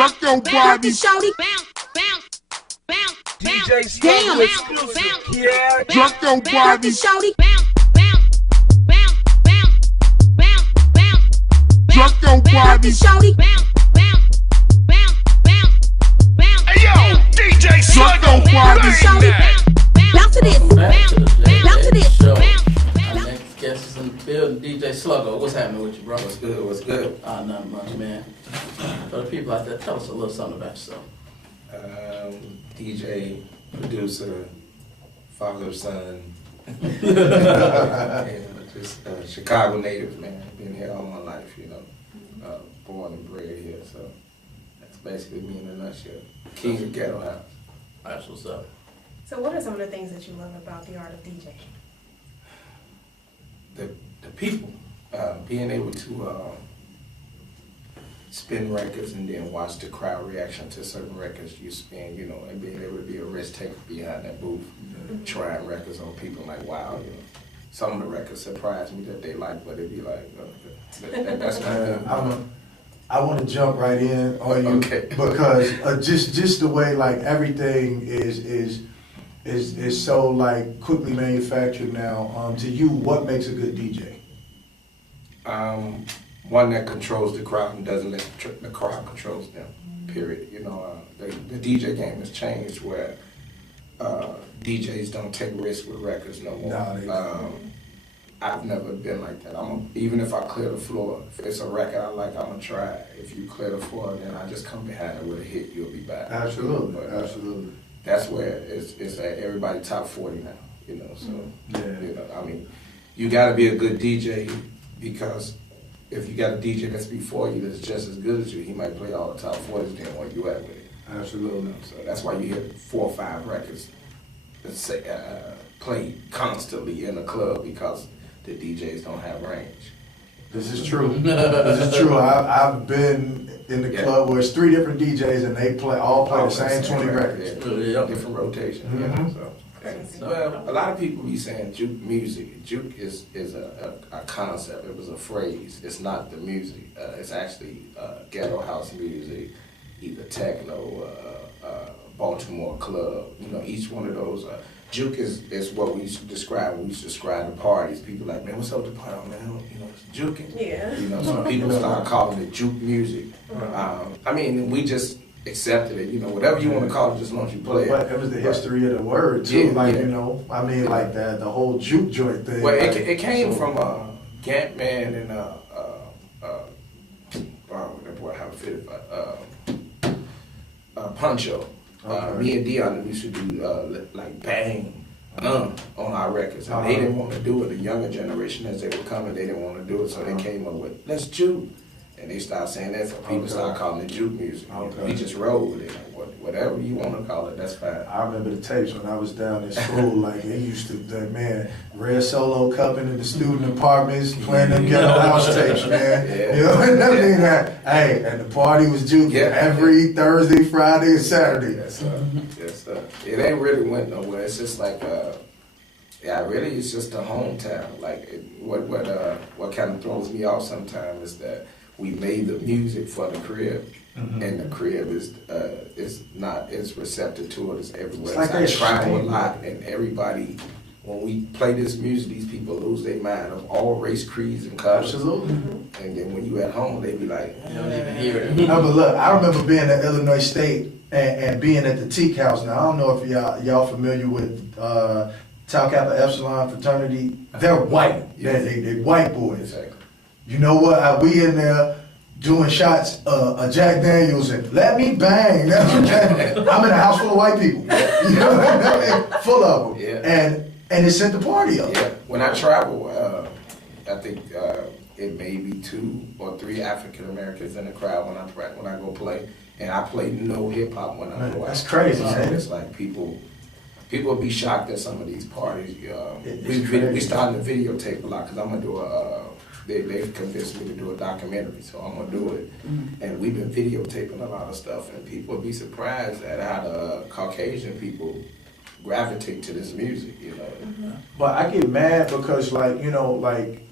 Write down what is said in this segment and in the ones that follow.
Drop your body. Shawty. DJ Slugo exclusive. Yeah. Drop your body. Shawty. Drop your body. Shawty. Hey yo, DJ Slugo. Bounce to this. Bounce to this. Our next guest is in the building, DJ Slugo. What's happening with you, bro? What's good? What's good? Nothing much, man. For the people out there, tell us a little something about yourself. DJ, producer, father, son, and just Chicago native, man. Been here all my life, you know. Born and bred here, so that's basically me in a nutshell. King of Ghetto House. That's what's up. So what are some of the things that you love about the art of DJ? The people, being able to spin records and then watch the crowd reaction to certain records you spin, you know, and being able to be a risk taker behind that booth, trying records on people like, wow, you know. Some of the records surprise me that they like, but it'd be like, that's kind of I want to jump right in on you, okay. Because just the way like everything is so like quickly manufactured now. To you, what makes a good DJ? One that controls the crowd and doesn't let the crowd controls them. Period. You know, the DJ game has changed where DJs don't take risks with records no more. No, I've never been like that. Even if I clear the floor, if it's a record I like, I'm gonna try it. If you clear the floor, then I just come behind it with a hit. You'll be back. Absolutely, but, absolutely. That's where it's at everybody top 40 now. You know, so you know, I mean, you got to be a good DJ because if you got a DJ that's before you that's just as good as you, he might play all the top 40s then where you at with it. Absolutely. You know, so that's why you hear 4 or 5 records that say played constantly in a club because the DJs don't have range. This is true. This is true. I've been in the club where it's 3 different DJs and they all play the same 20 records. Yeah. Different rotation. Yeah. So, well, a lot of people be saying juke music. Juke is a concept. It was a phrase. It's not the music. It's actually ghetto house music, either techno, Baltimore club. You know, each one of those. Juke is what we used to describe when we used to describe the parties. People like, man, what's up with the party, man? You know, it's juking. Yeah. You know, so people start calling it juke music. I mean, we just accepted it. You know, whatever you want to call it, just as long as you play it. But it was the history of the word too. You know, I mean, like the whole juke joint thing. Well, like, it came from Gant Man and that boy how fit Puncho. Me and Dion used to do like bang on our records, and they didn't want to do it. The younger generation, as they were coming, they didn't want to do it, so they came up with let's juke, and they started saying that, so people started calling it juke music. We just rolled with it, like, whatever you want to call it, that's fine. I remember the tapes when I was down in school, like they used to, man, Red Solo cupping in the student apartments, playing them ghetto house tapes, man. Yeah. You know, and everything that, hey, and the party was juking every Thursday, Friday, and Saturday. Yes, it ain't really went nowhere. It's just like, really, it's just a hometown. Like, what kind of throws me off sometimes is that we made the music for the crib, and the crib is not as receptive to it as everywhere. It's like I travel a lot, and everybody, when we play this music, these people lose their mind of all race, creeds, and colors. Absolutely. And then when you at home, they be like, You don't even hear it. No, but look, I remember being at Illinois State and being at the Teak House. Now, I don't know if y'all familiar with Tau Kappa Epsilon fraternity. They're white. They're white boys. Exactly. You know what? We in there doing shots of Jack Daniels and let me bang. I'm in a house full of white people. You know, full of them. Yeah. And it set the party up. Yeah. When I travel, I think it may be 2 or 3 African Americans in the crowd when I go play, and I play no hip hop when I go out. That's crazy, man. It's like people be shocked at some of these parties. We starting to videotape a lot because I'm gonna do they've convinced me to do a documentary, so I'm gonna do it. And we've been videotaping a lot of stuff, and people would be surprised at how the Caucasian people gravitate to this music, you know. But I get mad because, like, you know, like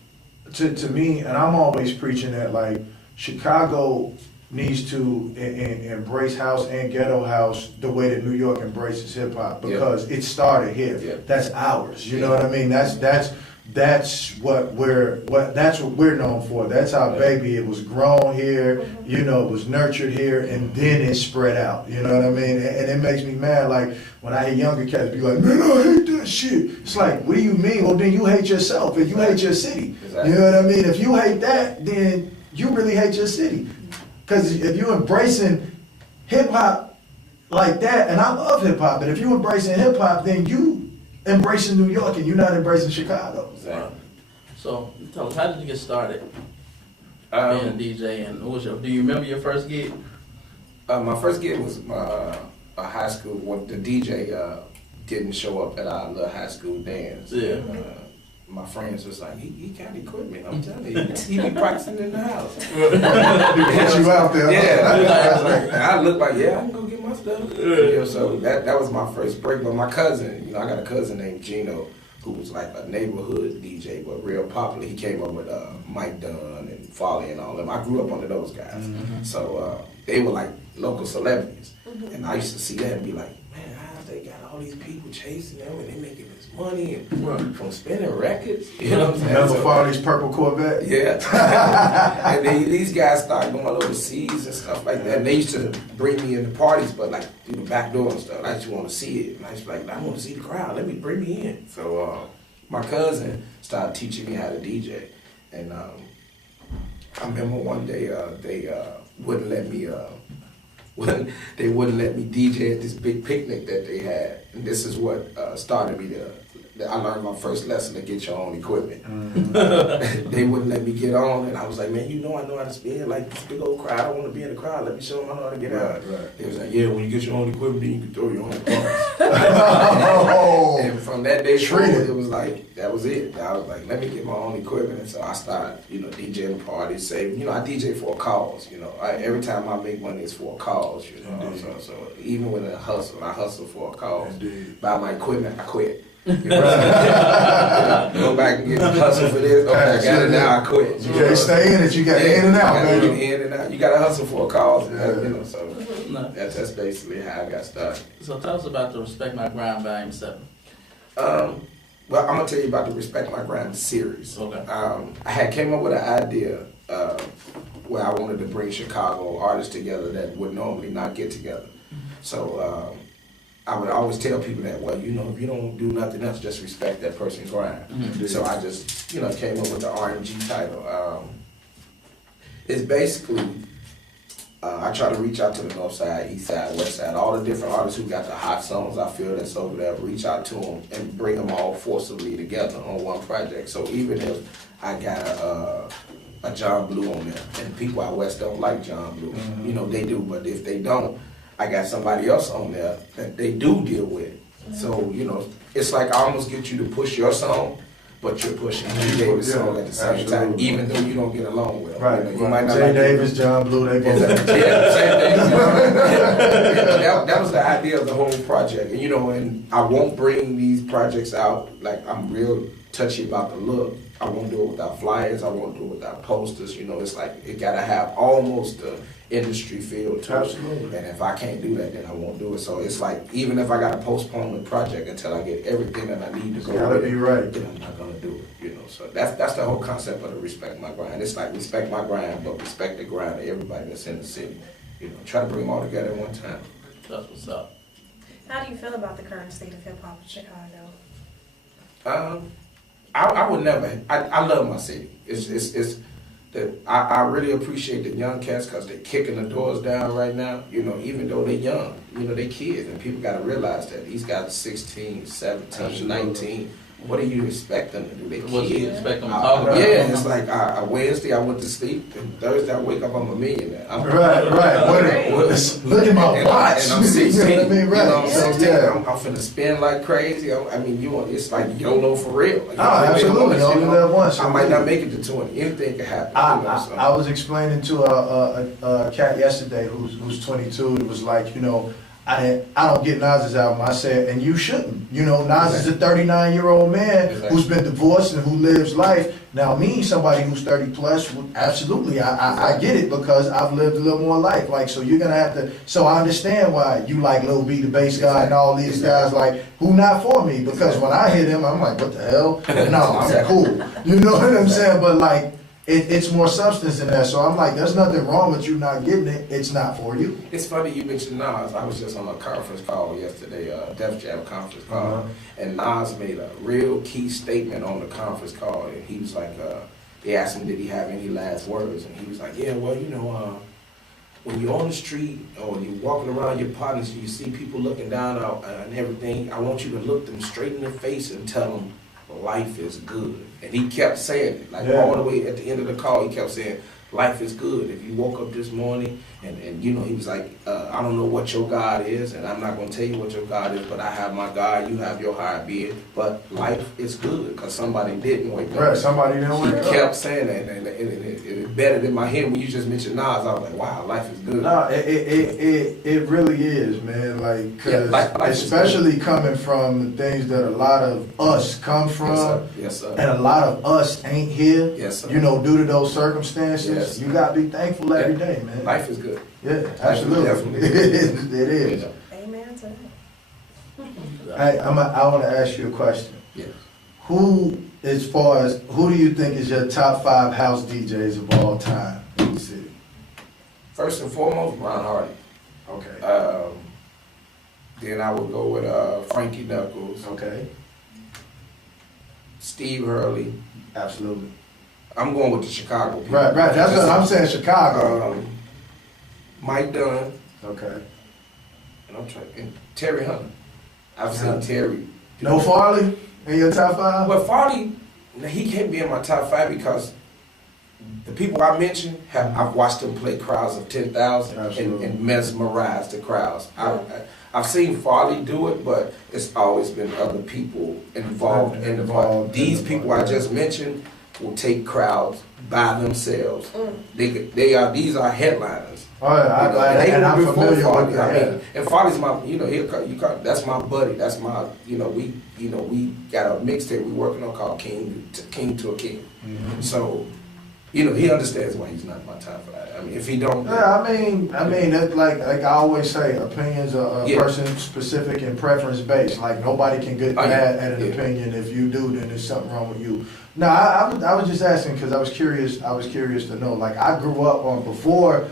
to me, and I'm always preaching that, like, Chicago needs to embrace house and ghetto house the way that New York embraces hip hop, because it started here. Yeah. That's ours. You know what I mean? That's what we're known for. That's our baby. It was grown here, you know, it was nurtured here, and then it spread out. You know what I mean? And it makes me mad, like when I hear younger cats be like, "Man, I hate that shit." It's like, what do you mean? Well, then you hate yourself and you hate your city. Exactly. You know what I mean? If you hate that, then you really hate your city. Because if you're embracing hip hop like that, and I love hip hop, but if you're embracing hip hop, then you embracing New York and you're not embracing Chicago. Exactly. So tell us, how did you get started being a DJ, and do you remember your first gig? My first gig was a high school when the DJ didn't show up at our little high school dance. Yeah. My friends was like, he got equipment. I'm telling you, he be practicing in the house. He put you out there. Yeah, I look like, I can go get my stuff. You know, so that was my first break. But my cousin, you know, I got a cousin named Gino who was like a neighborhood DJ, but real popular. He came up with Mike Dunn and Farley and all them. I grew up under those guys. Mm-hmm. So they were like local celebrities. Mm-hmm. And I used to see that and be like, man, how they got all these people chasing them and they making this money and from spinning records. You know what I'm saying? Remember Farley's purple Corvette? Yeah. And these guys started going overseas and stuff like that. And they used to bring me into parties, but like through the back door and stuff. I just want to see it. And I was like, I want to see the crowd. Bring me in. So my cousin started teaching me how to DJ. And I remember one day they wouldn't let me they wouldn't let me DJ at this big picnic that they had. And this is what started me to, I learned my first lesson to get your own equipment. Mm-hmm. They wouldn't let me get on, and I was like, man, I know how to spin, like this big old crowd, I want to be in the crowd, let me show them how to get out. Right. They was like, yeah, when you get your own equipment, then you can throw your own parts. And from that day forward, it was like, that was it. I was like, let me get my own equipment, and so I started, DJing parties, I DJ for a cause, every time I make money, it's for a cause, so even when I hustle for a cause. Indeed. Buy my equipment, I quit. Go back and get hustle for this. Okay, I got it now. I quit. You can't stay in it. You got in and out, man. In and out. You got to hustle for a cause. So that's basically how I got started. So tell us about the Respect My Grind Volume 7. Well, I'm gonna tell you about the Respect My Grind series. Okay. I had came up with an idea where I wanted to bring Chicago artists together that would normally not get together. So. I would always tell people that, if you don't do nothing else, just respect that person's grind. Mm-hmm. So I just, came up with the RMG title. It's basically, I try to reach out to the north side, east side, west side, all the different artists who got the hot songs I feel that's over there, reach out to them and bring them all forcibly together on one project. So even if I got a John Blue on there, and people out west don't like John Blue, mm-hmm. They do, but if they don't, I got somebody else on there that they do deal with. So, it's like I almost get you to push your song, but you're pushing Jay Davis' song at the same time, even though you don't get along with them. Right. You might not Jay Davis, John Blue, they both. Same thing. That was the idea of the whole project. And I won't bring these projects out, like I'm real touchy about the look. I won't do it without flyers, I won't do it without posters. It's like it gotta have almost the industry feel to it. Absolutely. And if I can't do that, then I won't do it. So it's like, even if I gotta postpone the project until I get everything that I need to go gotta be right. then I'm not gonna do it. So that's the whole concept of the Respect My Grind. It's like respect my grind, but respect the grind of everybody that's in the city. Try to bring them all together at one time. That's what's up. How do you feel about the current state of hip hop in Chicago? I would never. I love my city. It's that I really appreciate the young cats because they're kicking the doors down right now. Even though they're young, they kids, and people got to realize that these guys are 16, 17, Absolutely. 19. What do you expect them to do? They What do you kids. expect them to talk about? Yeah, it's like Wednesday I went to sleep, and Thursday I wake up, I'm a millionaire. Right. Look at my watch. And I'm 16. You know what I mean? Right. I'm 16. Yeah. I'm finna spend like crazy. It's like YOLO for real. Like, absolutely. You only live once. I might not make it to 20. Anything can happen. I was explaining to a cat yesterday who's 22. It was like, I don't get Nas's album. I said, and you shouldn't. Nas is a 39-year-old man who's been divorced and who lives life. Now me, somebody who's 30 plus, absolutely, I get it because I've lived a little more life. Like, so you're gonna have to, so I understand why you like Lil B, the bass guy, and all these guys, like, who not for me, because when I hear them, I'm like, what the hell? No, I'm cool. You know what I'm saying? But like, it's more substance than that. So I'm like, there's nothing wrong with you not getting it. It's not for you. It's funny you mentioned Nas. I was just on a conference call yesterday, Def Jam conference call, and Nas made a real key statement on the conference call. And he was like, they asked him, did he have any last words? And he was like, yeah, well, you know, when you're on the street or you're walking around your partners and you see people looking down and everything, I want you to look them straight in the face and tell them life is good. And he kept saying it, like all the way at the end of the call, he kept saying, life is good. If you woke up this morning and you know, he was like, I don't know what your God is, and I'm not going to tell you what your God is, but I have my God, you have your higher being, but life is good, because somebody didn't wake up. Right, somebody didn't wake up. He kept saying that, and it better than my head when you just mentioned Nas. I was like, wow, life is good. No, it really is, man. Like, cause especially coming from the things that a lot of us come from, yes, sir. And a lot of us ain't here, yes, sir. You know, due to those circumstances, yes, you gotta be thankful every day, man. Life is good. Yeah, absolutely. It is. Amen to that. Hey, I want to ask you a question. Yes. Who, as far as, who do you think is your top 5 house DJs of all time in the city? First and foremost, Ron Hardy. Okay. Then I would go with Frankie Knuckles. Okay. Steve Hurley. Absolutely. I'm going with the Chicago people. Right. That's what I'm saying, Chicago. Mike Dunn. Okay. And Terry Hunter. I've seen Terry. No Farley in your top 5? Well, Farley, he can't be in my top 5 because the people I mentioned, I've watched them play crowds of 10,000 and mesmerize the crowds. I've seen Farley do it, but it's always been other people involved in the part. These people I just mentioned will take crowds by themselves. These are headliners. Oh yeah, and I'm familiar with that. I mean, and Farley's my, that's my buddy. That's my, we got a mixtape we working on called King to a King. Mm-hmm. So, he understands why he's not my top 5. I mean, if he don't. Yeah, I mean, it's like I always say, opinions are person specific and preference based. Like nobody can get mad at an opinion. If you do, then there's something wrong with you. No, I was just asking because I was curious. I was curious to know. Like I grew up on before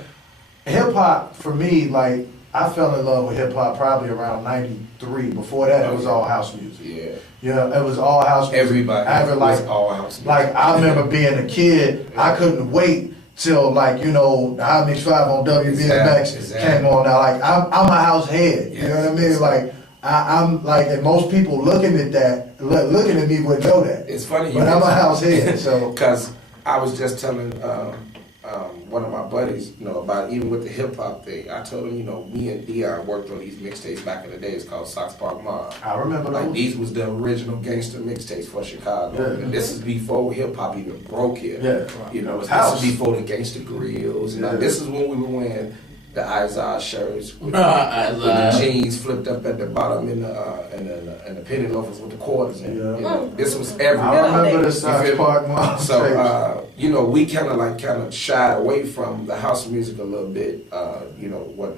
hip hop. For me, like I fell in love with hip hop probably around '93. Before that, it was all house music. Yeah, it was all house music. Everybody was all house music. Like I remember being a kid, I couldn't wait till like the Hot Mix 5 on WBMX came on. Now like I'm a house head. You know what I mean? Like I'm like, and most people looking at me would know that. It's funny, but I'm a house head. So because I was just telling one of my buddies, about even with the hip hop thing. I told him, me and Dion worked on these mixtapes back in the day. It's called Sox Park Mob. I remember like those. These was the original gangster mixtapes for Chicago. Yeah. And this is before hip hop even broke here. Yeah. This is before the gangster grills. Yeah. This is when we were wearing the Izod shirts with the jeans flipped up at the bottom and the penny loafers with the quarters in. This was everything. I remember the Sox Park Mob. So we kind of shied away from the house music a little bit. What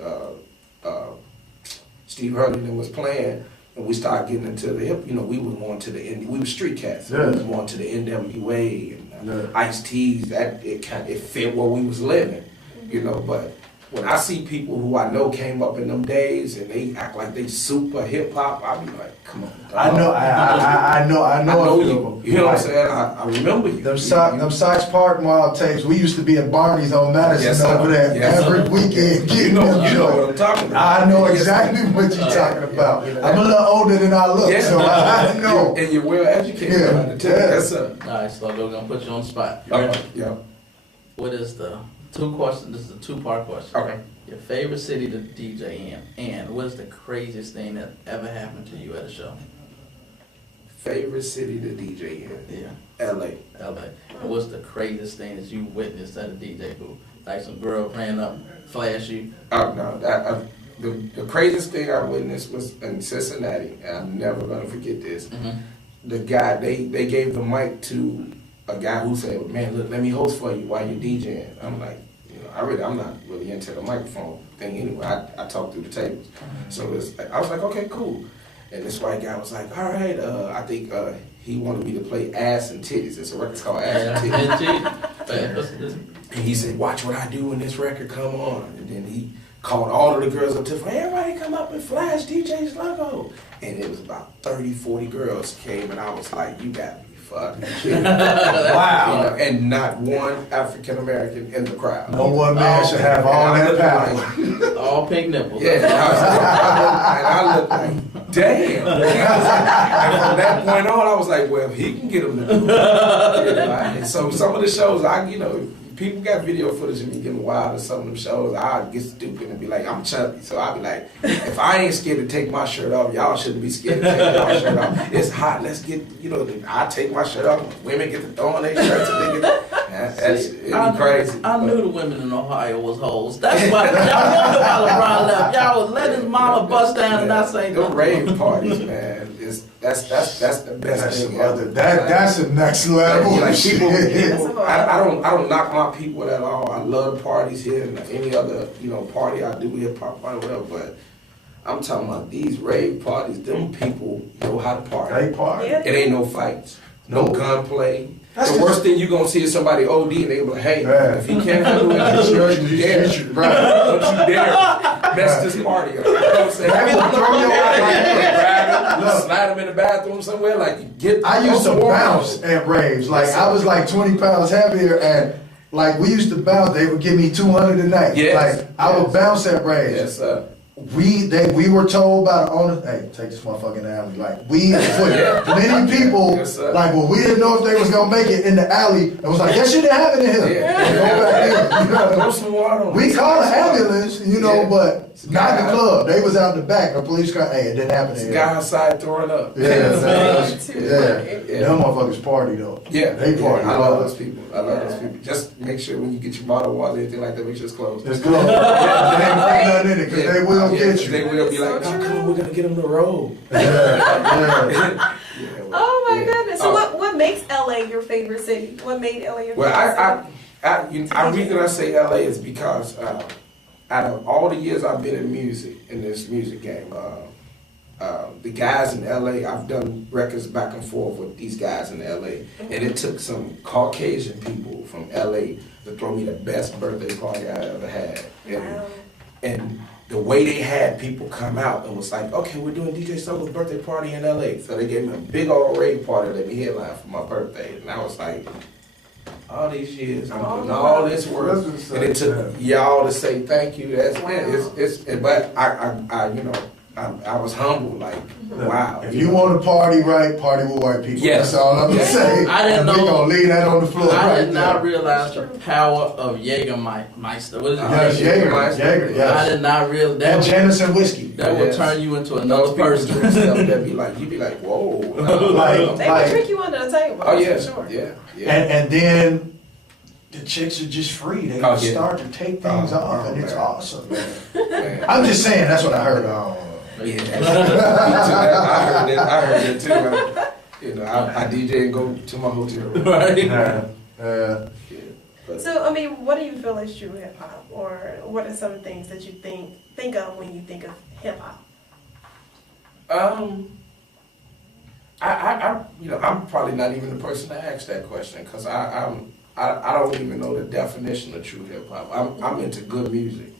Steve Hurley was playing, and we started getting into the hip. We were going to the we were street cats. We were going to the NWA and Ice-T's. That it fit where we was living. But when I see people who I know came up in them days and they act like they super hip hop, I be like, come on. Dog. I know you. You know what I'm saying? I remember you. Them Sox Park Mall tapes. We used to be at Barney's on Madison over there every weekend. You know what I'm talking about. I know exactly what you're talking about. I'm a little older than I look, so I know. And you're well educated. Yes, sir. All right, so we're gonna put you on the spot. You ready? Yeah. What is the 2 questions? This is a 2-part question. Okay. Your favorite city to DJ in, and what is the craziest thing that ever happened to you at a show? Favorite city to DJ in? Yeah. LA. And what's the craziest thing that you witnessed at a DJ booth? Like some girl ran up, flash you? Oh no, the craziest thing I witnessed was in Cincinnati, and I'm never gonna forget this. Mm-hmm. The guy they gave the mic to a guy who said, "Man, look, let me host for you while you're DJing." I'm like, I'm not really into the microphone thing anyway. I talk through the tables, so I was like, okay, cool. And this white guy was like, all right, I think he wanted me to play Ass and Titties. It's a record called Ass and Titties. And he said, watch what I do when this record come on. And then he called all of the girls up to the front, everybody come up and flash DJ Slugo. And it was about 30, 40 girls came, and I was like, you got me fucking kidding. Wow. And not one African American in the crowd. No one man should have all that power. All pink nipples. Yeah, and I looked like, damn. And from that point on, I was like, well, if he can get them to do it. And so some of the shows, people got video footage of me getting wild at some of them shows. I'd get stupid and be like, I'm chubby. So I'd be like, if I ain't scared to take my shirt off, y'all shouldn't be scared to take y'all shirt off. It's hot, let's get, I take my shirt off. Women get to throw on their shirts and it'd be crazy. I knew the women in Ohio was hoes. That's why y'all wonder why LeBron left. Y'all was letting his mama bust down and not say nothing. The rave parties, man. That's the best thing ever. That's the next level. Like people, I don't knock my people at all. I love parties here and any other party I do, hip hop party, whatever. But I'm talking about these rave parties. Them people know how to party. They party. It ain't no fights, no gunplay. The worst thing you're gonna see is somebody OD and they be like, hey, if he can't handle it, don't you dare. Don't you dare mess this party up. You know what I'm saying? Slide him in the bathroom somewhere, I used to bounce at raves. I was like 20 pounds heavier, and we used to bounce. They would give me 200 a night. I would bounce at raves. Yes, sir. We were told by the owner, hey, take this motherfucking alley. Many people, we didn't know if they was gonna make it in the alley. It was like, that shit didn't happen in here. Throw some water on we called an ambulance, but not the club. They was out in the back. The police car, hey, it didn't happen in here. Guy outside throwing up. Them motherfuckers party though. Yeah, they party. I love those people. Just make sure when you get your bottle of water, anything like that, make sure it's closed. It's closed. They ain't put nothing in it because they will get you. They will be like, no, come on, we're gonna get them to roll. Oh my goodness! So what makes LA your favorite city? What made LA your favorite city? The reason I say LA is because out of all the years I've been in music, in this music game, the guys in LA, I've done records back and forth with these guys in LA, and it took some Caucasian people from LA to throw me the best birthday party I ever had. And the way they had people come out and was like, okay, we're doing DJ Slugo's birthday party in LA. So they gave me a big old rave party that we headlined for my birthday. And I was like, all these years, I'm putting all this work, and it took y'all to say thank you. But I was humble, wow. If you want to party right, party with white people. Yes. That's all I'm gonna say. I didn't know. We're gonna leave that on the floor. I did not realize the power of Jägermeister. What is it? Jäger. Yes. I did not realize that. And Jameson whiskey. That would turn you into another person. You'd be like, whoa. They would trick you under the table. Oh yeah, for sure. Yeah. And then the chicks are just free. They start to take things off, and it's awesome. Man. I'm just saying, that's what I heard. Yeah, I heard it too. I DJ and go to my hotel room. Right. So, what do you feel is true hip hop, or what are some things that you think of when you think of hip hop? I'm probably not even the person to ask that question because I don't even know the definition of true hip hop. I'm into good music,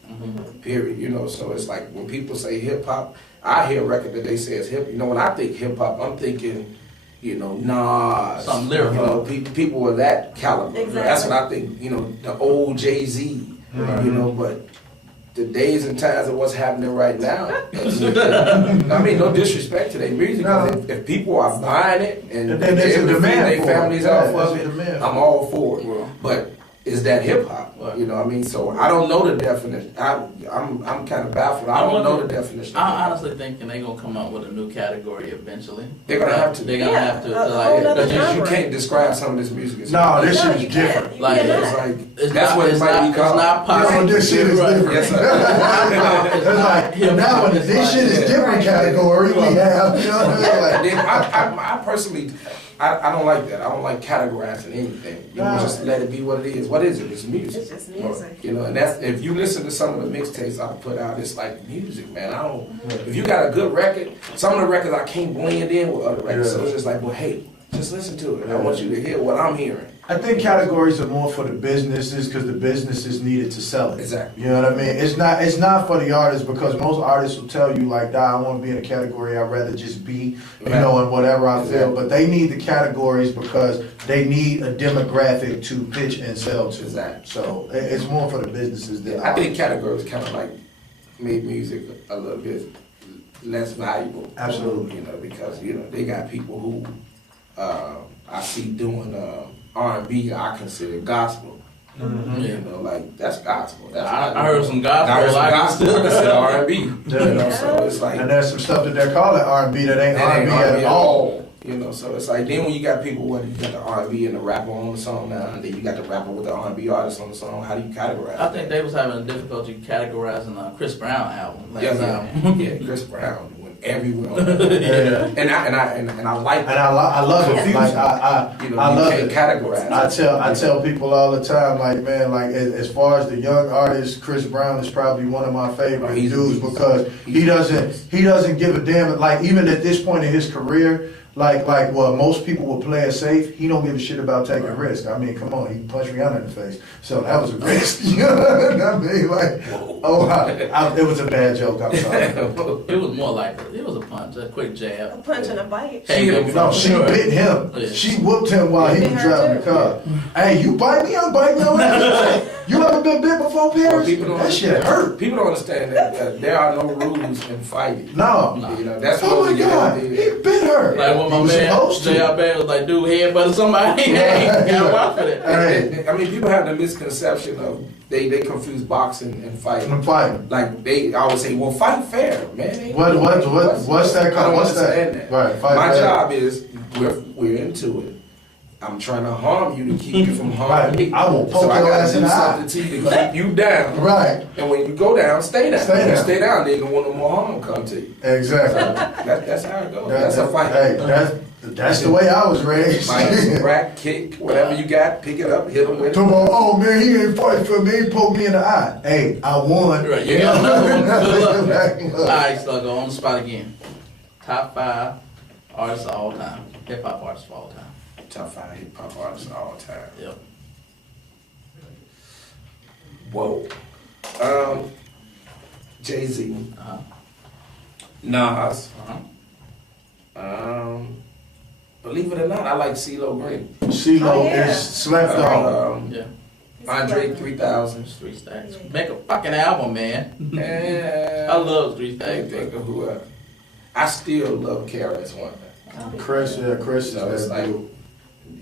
period. So it's like when people say hip hop, I hear a record that they say is hip. When I think hip hop, I'm thinking, Nas, something lyrical. People of that caliber. Exactly. That's what I think. The old Jay-Z. But the days and times of what's happening right now. No disrespect to their music. If people are buying it and there's a demand their families off of it, demand. I'm all for it. But is that hip hop? So I don't know the definition. I'm kind of baffled. I don't know the definition. I'm honestly thinking they're gonna come up with a new category eventually. They're gonna have to. They're gonna have to. You can't describe some of this music. No, this shit is different. That's what it might be called. It's not pop. This shit is different. Yes, sir. Now this shit is different category we have. I personally, I don't like that. I don't like categorizing anything. You know, just let it be what it is. What is it? It's music. It's just music. You know, and that's if you listen to some of the mixtapes I put out, it's like music, man. I don't. If you got a good record, some of the records I can't blend in with other records, so it's just like, well, hey, just listen to it. I want you to hear what I'm hearing. I think categories are more for the businesses because the businesses needed to sell it. Exactly. You know what I mean? It's not for the artists because most artists will tell you like, I want to be in a category. I'd rather just be, you know, in whatever I feel. But they need the categories because they need a demographic to pitch and sell to. Exactly. So it's more for the businesses than I think categories kind of like made music a little bit less valuable. Absolutely. You know, because you know they got people who I see doing R&B. I consider gospel. Mm-hmm. You know, like that's gospel. That's I heard some gospel. I heard some gospel. I consider R&B. Yeah. You know, so it's like and there's some stuff that they're calling R&B that ain't R&B at all. You know, so it's like then when you got people, whether you got the R&B and the rapper on the song now, and then you got the rapper with the R&B artist on the song. How do you categorize? I think they was having a difficulty categorizing Chris Brown album. Yeah, Chris Brown went everywhere. And I like that. And I love it. Like I love can't it. categorize. I tell people all the time, like man, like as far as the young artist, Chris Brown is probably one of my favorite dudes because he doesn't give a damn. Like even at this point in his career. Like most people will play it safe. He don't give a shit about taking risks. I mean, come on, he punched Rihanna in the face, so that was a risk. You know what I mean? Like, it was a bad joke. I'm sorry. It was more like it was a punch, a quick jab. A punch and a bite. She bit him. Yeah. She whooped him while he was driving the car. Hey, you bite me, I'm biting your ass. You ever been bit before, Paris? That shit hurt. People don't understand that there are no rules in fighting. No. You know, that's oh my God, he bit her. Like when my man J.R. Bell was like, dude, headbutt somebody. Hey, gotta watch for that. Hey. I mean, people have the misconception of they confuse boxing and fighting. Like they always say, well, fight fair, man. What's that called? What's that? Right. My job is we're into it. I'm trying to harm you to keep you from harming me. I will poke your ass in the eye. So I gotta do something to you to keep you down. Right. And when you go down, stay down. When you stay down, then no more harm come to you. Exactly. That's how it goes. That's a fight. Hey, that's the way I was raised. Fight, crack, kick, whatever you got, pick it up, hit him with it. Come on, oh man, he ain't fighting for me. He poked me in the eye. Hey, I won. Right, you got another one. All right, Slugo, on the spot again. Top 5 artists of all time. Hip hop artists of all time. Top 5 hip hop artists of all time. Yep. Whoa. Jay-Z. Uh-huh. Nas. Uh-huh. Believe it or not, I like CeeLo Green. CeeLo is slept on. Yeah. Andre 3000. Street Stacks. Make a fucking album, man. Yeah. I love Street Stacks. Think of who else. I still love KRS-One. Chris So it's like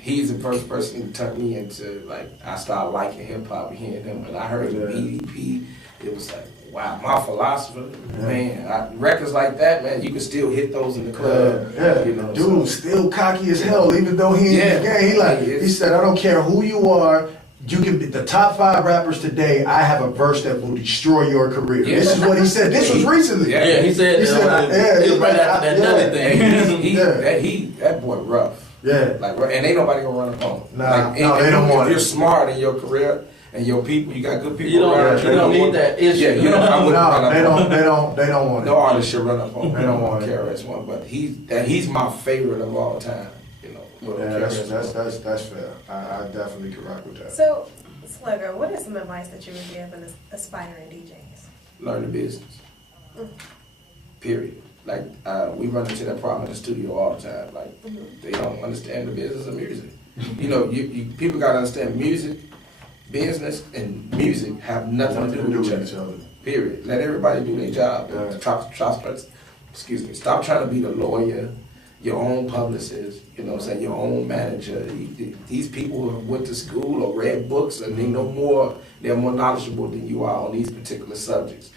he's the first person to turn me into like I started liking hip hop and hearing him. When I heard the BDP, it was like wow, my philosopher, man. Records like that, man, you can still hit those in the club. You know, dude, still cocky as hell, even though he ain't in the game. He said, I don't care who you are. You can be the top 5 rappers today. I have a verse that will destroy your career. Yeah. This is what he said. This was recently. Yeah, he said. He said right after that Nelly thing. That boy rough. Yeah. Like, and ain't nobody gonna run up on him. Nah, like, they don't want it. If you're smart in your career and your people, you got good people. You don't need that issue. Yeah, you know, I wouldn't run up on him. They don't want it. No artist should run up on him. They don't want KRS-One, but he's my favorite of all time. You know. Yeah, that's fair. I definitely could rock with that. So, Slugo, what is some advice that you would give an aspiring DJs? Learn the business. Period. Like, we run into that problem in the studio all the time. Like, they don't understand the business of music. You know, people got to understand music, business, and music have nothing to do with each other. Period. Let everybody do their job. Stop trying to be the lawyer, your own publicist, you know what I'm saying, your own manager. These people who went to school or read books and they're more knowledgeable than you are on these particular subjects.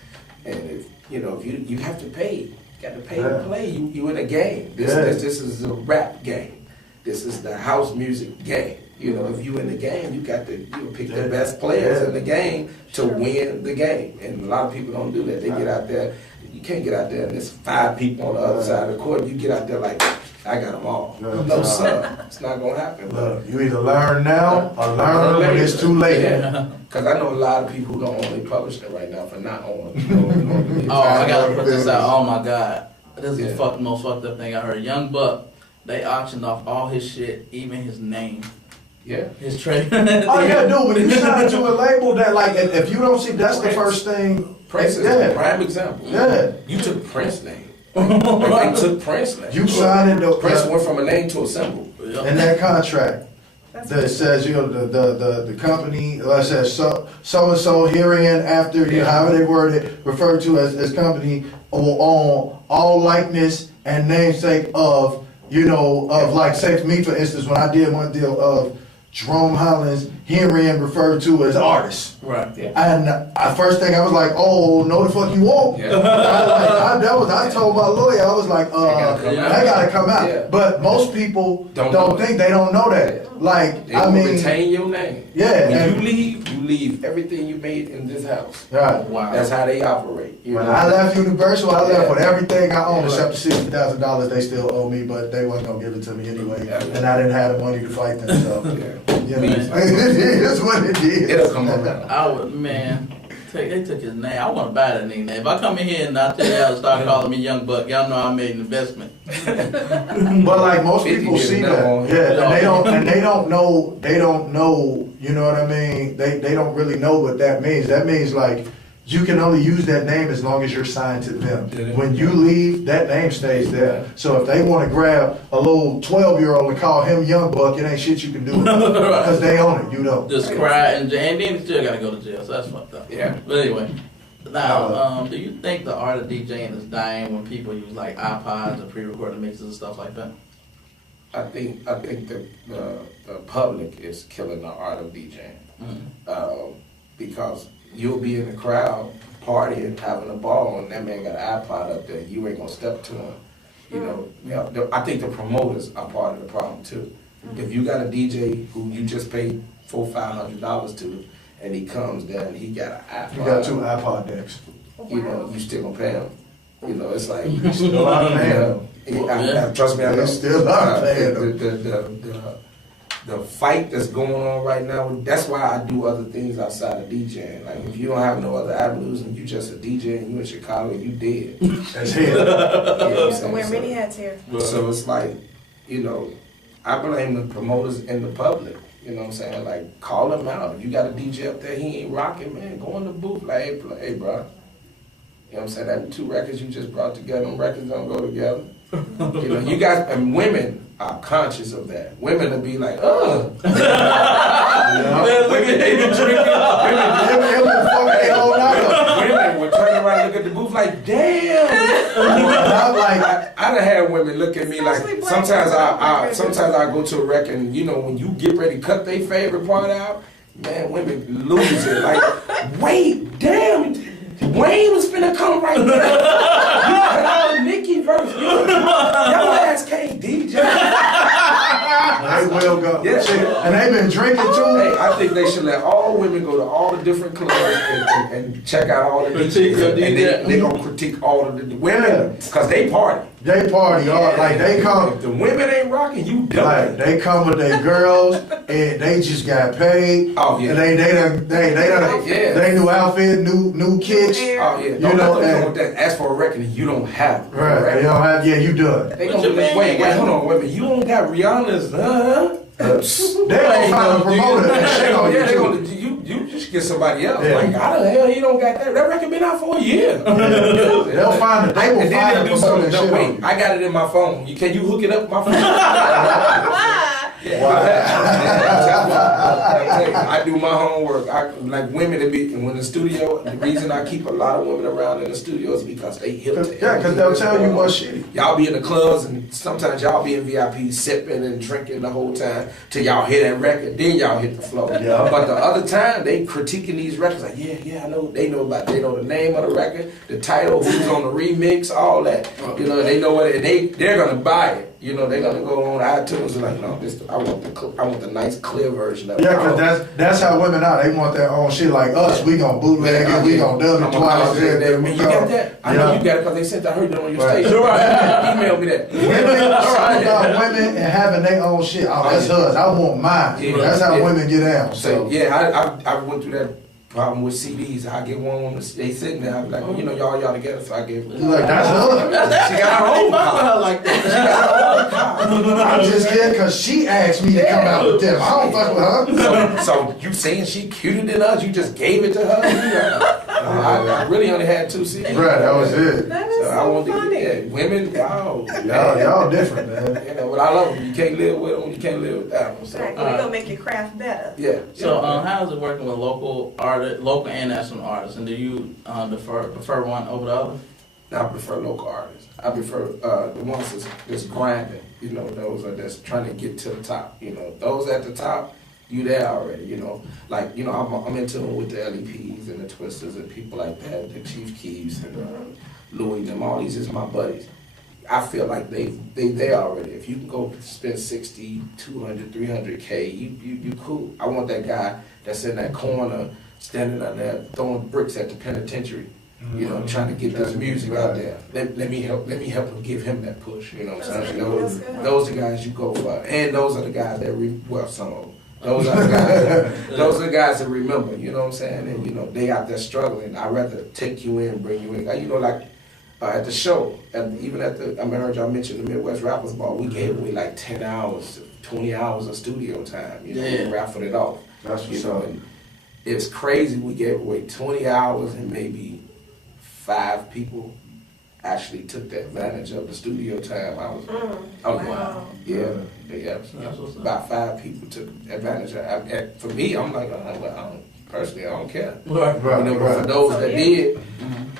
And if you have to pay. You got to pay to play. You in a game. This is a rap game. This is the house music game. You know, if you in the game, you pick the best players in the game to win the game. And a lot of people don't do that. They get out there. You can't get out there and there's 5 people on the other side of the court. You get out there like I got them all. Look, No, sir. It's not going to happen. Look, you either learn now or learn when it's too late. Because I know a lot of people who don't own their publishing right now for not owning. Oh, I gotta put this out. Oh my god. This is Yeah. the most fucked up thing I heard. Young Buck, they auctioned off all his shit, even his name. Yeah. His trade. Oh yeah, dude, when you sign to a label that like, if you don't see, that's the first thing. Prince is a prime example. Yeah. You took Prince's name. They took Prince's name. You signed it, Prince went from a name to a symbol. in that contract that says, you know, the company, it says so and so herein after, you know, however they word it, referred to as company on all likeness and namesake of, you know, of like, say for me, for instance, when I did one deal of Jerome Hollins, herein referred to as artist. Right. Yeah. And first thing I was like, oh, no the fuck you won't. Yeah. I told my lawyer, I was like, they gotta come out. Yeah. But most people don't think, they don't know that. Like, They I will mean, retain your name. Yeah, When and- you leave everything you made in this house. right. Wow. That's how they operate. You When know? I left Universal, I left Yeah. with everything I own Yeah. except the $60,000 they still owe me, but they wasn't gonna give it to me anyway. Yeah. And I didn't have the money to fight them, so. Yeah. You know, it's what it is. It'll come around. I would, man. They took his name. I want to buy that name. If I come in here and I tell y'all to start calling me Young Buck, y'all know I made an investment. But like most 50 people see years that, now. yeah, and they don't know, you know what I mean? They don't really know what that means. That means like, you can only use that name as long as you're signed to them. Yeah. When you leave, that name stays there. So if they want to grab a little 12-year-old and call him Young Buck, it ain't shit you can do because they own it. You don't. Just cry and then he still got to go to jail. So that's fucked up. Yeah. But anyway, now, do you think the art of DJing is dying when people use like iPods and pre-recorded mixes and stuff like that? I think the public is killing the art of DJing. Because you'll be in the crowd partying, having a ball, and that man got an iPod up there. You ain't gonna step to him. You know, I think the promoters are part of the problem too. If you got a DJ who you just paid $400-500 to, and he comes there and he got an iPod, You got 2 iPod decks. you know, you still gonna pay him. You know, it's like Still out paying them. trust me, I know. They still are paying them. The fight that's going on right now, that's why I do other things outside of DJing. Like, if you don't have no other avenues and you just a DJ and you in Chicago, you dead. That's hell. You know what I'm saying? Wear many hats here. So it's like, you know, I blame the promoters and the public. You know what I'm saying? Like, call them out. If you got a DJ up there, he ain't rocking, man, go in the booth. Like, hey, bro. You know what I'm saying? That 2 records you just brought together, them records don't go together. You know, you guys, and women are conscious of that. Women will be like, ugh. Women, they be drinking. Women will turn around and look at the booth like, damn. I done had women look at me like, sometimes I go to a record and, you know, when you get ready to cut their favorite part out, man, women lose it. Like, wait, damn, Wayne was finna come right now. You cut out Nicki verse. Your ass can't DJ. They will go. Yeah. And they've been drinking too. Hey, I think they should let all women go to all the different clubs and check out all the DJs. And they gonna critique all of the women because they party. They party hard. Like they come. If the women ain't rocking, you done. Like they come with their girls and they just got paid. Oh yeah. And they new outfit, new kicks. Oh yeah. You Don't know, let them with that. Ask for a record and you don't have it. Right. They don't have. Yeah, you done. They gonna be like, wait, hold on, wait a minute. You don't got Rihanna's, They gonna find a promoter and shit on yeah, they you. gonna you just get somebody else. Yeah. Like, how the hell he don't got that? That record been out for a year. They'll find it. They will And find then a they'll do promoter something. and No, shit wait, on you. I got it in my phone. Can you hook it up with my phone? I do my homework. I like women to be in the studio. The reason I keep a lot of women around in the studio is because they hip to Yeah, because they'll tell you what's shitty. Y'all be in the clubs and sometimes y'all be in VIP sipping and drinking the whole time till y'all hear that record. Then y'all hit the floor. Yeah. But the other time they critiquing these records like, yeah, I know. They know the name of the record, the title, who's on the remix, all that. You know, they know what they're gonna buy it. You know, they're gonna go on iTunes and like, no, I want the nice clear version of it. Yeah, cause that's how women are. They want their own shit like us. We gonna bootleg it. We gonna dub it twice. You got that? I know you got it because they sent. I heard it on your station. Email me that. Women about women and having their own shit. Oh, that's hers. I want mine. Yeah, that's how women get down. So yeah, I went through that problem with CDs. I get one, they sitting there. I be like, you know, y'all together. So I gave her. Like that's her. She got her own car. Like that. She got her own car. I'm just kidding because she asked me to come out with them. I don't fuck with her. So you saying she cuter than us? You just gave it to her? I really only had 2 CDs. Right, that was it. That is so funny. Women, y'all different, man. You know, but I love them. You can't live with them. You can't live without them. So. Right, we're gonna make your craft better. Yeah. So how is it working with local and national artists? And do you prefer one over the other? I prefer local artists. I prefer the ones that's grinding. You know, those are that's trying to get to the top. You know, those at the top, you there already. You know, like I'm into them with the LEPs and the Twisters and people like that, the Chief Keefs and Louis. Them all these is my buddies. I feel like they there already. If you can go spend 60, 200, 300K, you cool. I want that guy that's in that corner standing out there throwing bricks at the penitentiary. You know, trying to get this music out there. Let me help him give him that push. You know what I'm saying? Those are the guys you go for, and those are the guys that some of them. Those are the guys that remember. You know what I'm saying? And you know they out there struggling. I'd rather take you in, bring you in. You know, like at the show, even at the I heard y'all mention the Midwest Rappers Ball. We gave away like 10 hours, 20 hours of studio time. You know, we raffled it off. That's what's up. It's crazy. We gave away 20 hours and maybe 5 people actually took the advantage of the studio time. Wow. Yeah. About 5 people took advantage of it. For me, I'm like, personally, I don't care. Right. For those that did,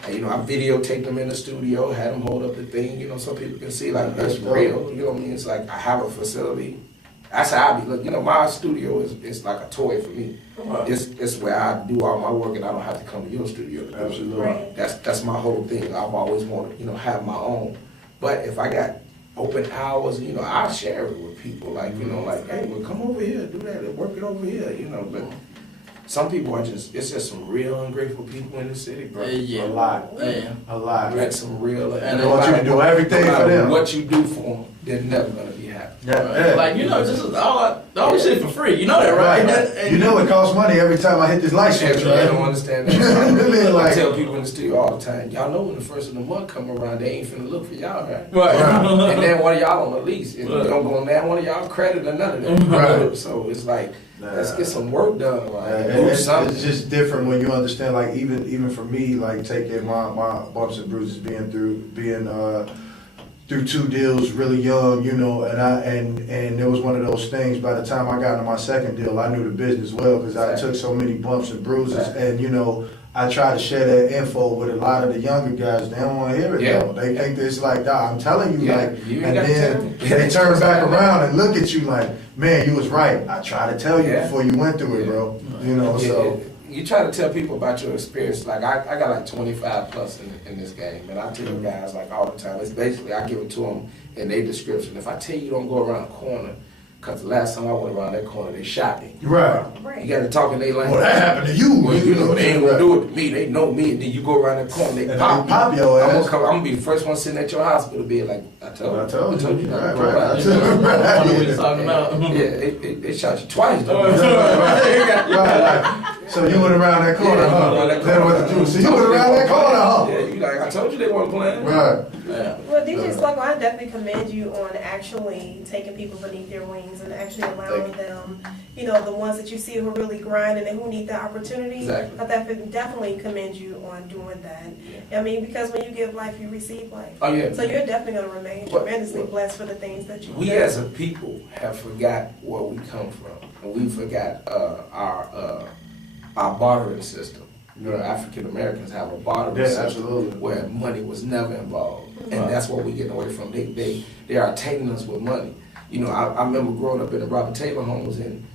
you know, I videotaped them in the studio, had them hold up the thing, you know, so people can see like that's real. You know what I mean? It's like I have a facility. That's how I be. Look, you know, my studio is like a toy for me. It's where I do all my work and I don't have to come to your studio. Absolutely. Right. That's my whole thing. I've always wanted, you know, have my own. But if I got open hours, you know, I share it with people. Like, you know, like, hey, well, come over here, do that, and work it over here, you know. But some people are it's just some real ungrateful people in the city, bro. Yeah. A lot. Yeah. A lot. Like some real, and they want you to do everything for them. What you do for them, they're never gonna be happy. Yeah. Like, you know, this is all this shit for free. You know that, right? You know it costs money every time I hit this light switch, right? I don't understand that. I tell people in the studio all the time, y'all know when the first of the month come around, they ain't finna look for y'all, right? And then one of y'all on the lease, and don't go on down one of y'all credit or none of that. Right. So it's like, let's get some work done. It's just different when you understand, like, even for me, like, taking my bumps and bruises, being through 2 deals really young, you know, and it was one of those things. By the time I got into my 2nd deal, I knew the business well because I took so many bumps and bruises, and you know, I try to share that info with a lot of the younger guys. They don't want to hear it though. They think it's like, I'm telling you, like, and then they turn back around and look at you like, man, you was right. I tried to tell you before you went through it, bro. You know, so. You try to tell people about your experience. Like I got like 25 plus in this game, and I tell guys like all the time. It's basically I give it to them in their description. If I tell you don't go around the corner, because the last time I went around that corner, they shot me. Right. You got to talk in their language. Well, that happened to you. Well, you know, they ain't gonna do it to me. They know me, and then you go around that corner, they pop your ass. I'm gonna be the first one sitting at your hospital bed like I told you. Right. What you talking about? Yeah, they shot you twice. Though. Right. So you went around that corner, huh? So you went around that corner, huh? Yeah, you like I told you they weren't playing. Right. Yeah. Well, DJ Slugo, I definitely commend you on actually taking people beneath their wings and actually allowing them, you know, the ones that you see who are really grinding and who need the opportunity. Exactly. I definitely commend you on doing that. I mean, because when you give life, you receive life. Oh yeah. So you're definitely going to remain tremendously blessed for the things that you do. We as a people have forgot where we come from, and we forgot our bartering system. You know, African Americans have a bartering system where money was never involved, and that's what we're getting away from. They are attaining us with money. You know, I remember growing up in the Robert Taylor homes, and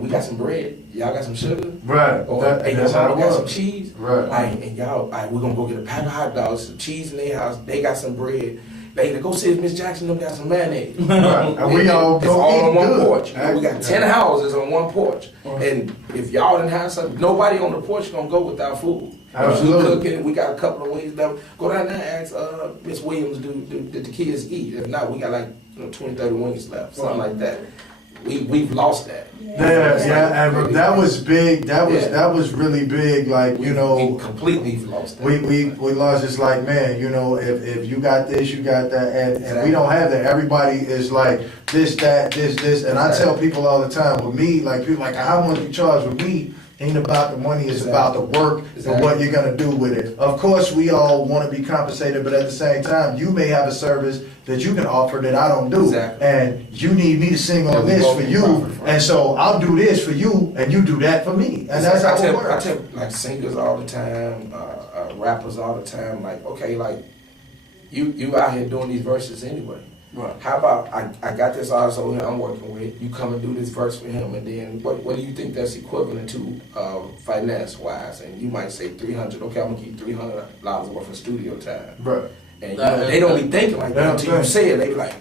we got some bread. Y'all got some sugar? Right. Or y'all got some cheese? Right. And y'all, we're gonna go get a pack of hot dogs, some cheese in their house. They got some bread. baby, go see if Miss Jackson them got some mayonnaise. Right. And we all it's all on one good. porch. You know, we got 10 houses on one porch. And if y'all didn't have something, nobody on the porch gonna go without food. Absolutely. We cooking, we got a couple of wings left. Go down there and ask Miss Williams, did the kids eat? If not, we got like 20, 30 wings left, something like that. We've lost that. Yeah, and that was big. That was really big. Like, you know, we completely lost that. We lost. It's like, man, you know, if you got this, you got that, and we don't have that. Everybody is like this, that, this, and I tell people all the time. With me, like people like how much you charge with me. Ain't about the money, it's about the work and what you're going to do with it. Of course, we all want to be compensated, but at the same time, you may have a service that you can offer that I don't do. And you need me to sing on this for you, and so I'll do this for you, and you do that for me. And that's how it works. I tell like singers all the time, rappers all the time, like, okay, like, you out here doing these verses anyway. Right. How about I got this artist over here I'm working with, you come and do this verse for him, and then what do you think that's equivalent to finance wise? And you might say 300, okay, I'm gonna keep $300 worth of studio time. Right. And you know, they don't be thinking like that until you say it, they be like,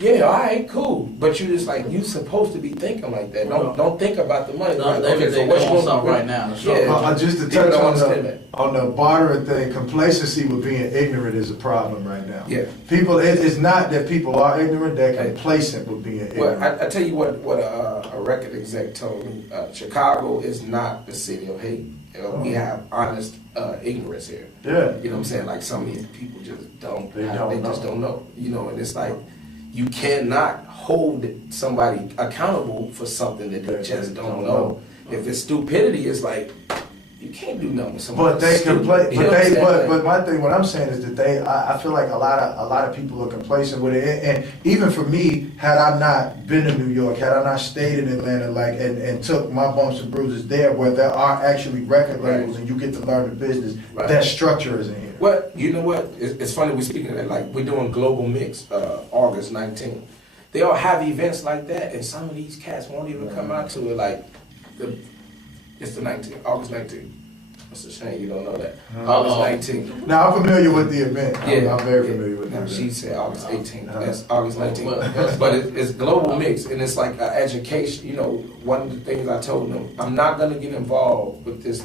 yeah, all right, cool. But you just like, you supposed to be thinking like that. Don't think about the money. Like, okay, so what you want right now? Just to touch on the bartering thing, complacency with being ignorant is a problem right now. Yeah. People, it's not that people are ignorant; they're complacent with being ignorant. Well, I tell you what a record exec told me. Chicago is not the city of hate. We have honest ignorance here. Yeah. You know what I'm saying? Like some of these people just don't. They just don't know. You know, and it's like, you cannot hold somebody accountable for something that they just don't know. If it's stupidity, it's like, you can't do nothing with somebody. But they complain. But my thing, what I'm saying is that I feel like a lot of people are complacent with it. And even for me, had I not been in New York, had I not stayed in Atlanta, like and took my bumps and bruises there, where there are actually record labels and you get to learn the business, that structure is in here. Well, you know what? It's funny we're speaking of that. Like, we're doing Global Mix, August 19th. They all have events like that, and some of these cats won't even come out to it. Like, it's the 19th, August 19th. It's a shame you don't know that. August 19th. Now, I'm familiar with the event. Yeah, I'm very familiar with the event. She said August 18th. That's August 19th. But it's Global Mix, and it's like an education. You know, one of the things I told them, I'm not going to get involved with this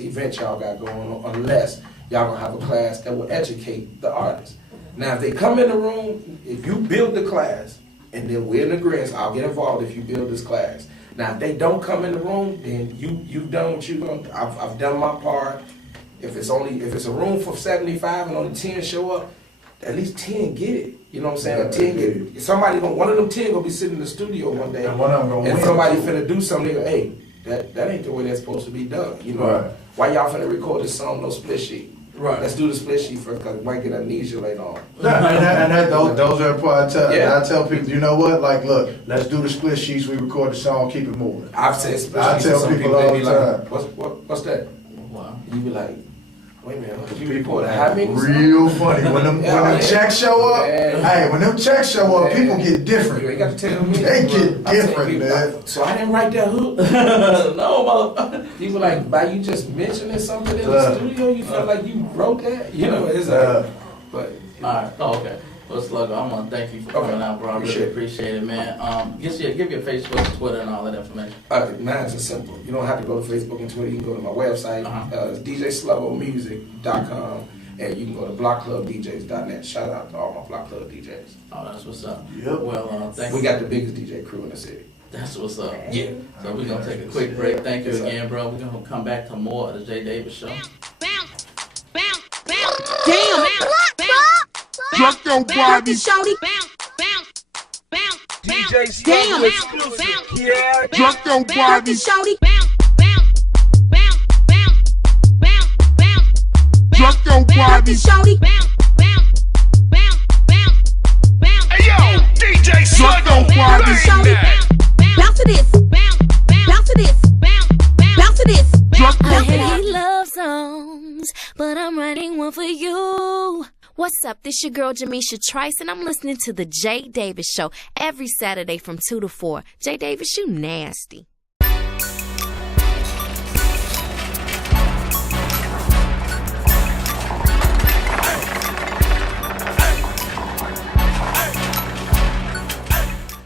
event y'all got going on unless y'all going to have a class that will educate the artists. Now, if they come in the room, if you build the class, and then we're in agreement, I'll get involved if you build this class. Now, if they don't come in the room, then you've done what you're going to. I've done my part. If it's a room for 75 and only 10 show up, at least 10 get it. You know what I'm saying? 10 get it. Somebody one of them 10 gonna be sitting in the studio one day, and somebody finna do something. Hey, that ain't the way that's supposed to be done. You know, why y'all finna record this song no split sheet? Right. Let's do the split sheet first, because we might get amnesia later on. Those are important. I tell people, you know what? Like, look, let's do the split sheets. We record the song, keep it moving. I've said split sheets. I tell people all the time. Like, what's that? Wow. You be like, wait a minute, you record how many? Real funny. When them checks show up, hey, when them checks show up, people get different. You ain't got to tell me. They get different, man. So I didn't write that hook? No, motherfucker. You were like, by you just mentioning something in the studio, you felt like you wrote that? You know, it's like, but. All right. Oh, okay. Well, Slugo, I'm gonna thank you for coming out, bro. I really appreciate it, man. Give your Facebook, Twitter, and all that information. Mine's just simple. You don't have to go to Facebook and Twitter. You can go to my website. It's DJSlugomusic.com, and you can go to blockclubdjs.net. Shout out to all my Block Club DJs. Oh, that's what's up. Yep. Well, thank you. We got the biggest DJ crew in the city. That's what's up. Yeah. So we're gonna take a quick break. Thank you again, bro. We're gonna come back to more of the J. Davis Show. Damn. Drop your body. Shorty. DJ Slugo exclusive. Yeah. Drop your body. Shorty. Drop your body. Shorty. Hey yo, DJ Slugo, body. Bounce to this. Bounce to this. Bounce to this. I hate love songs, but I'm writing one for you. What's up? This your girl Jamisha Trice, and I'm listening to the J. Davis Show every Saturday from 2 to 4. J. Davis, you nasty.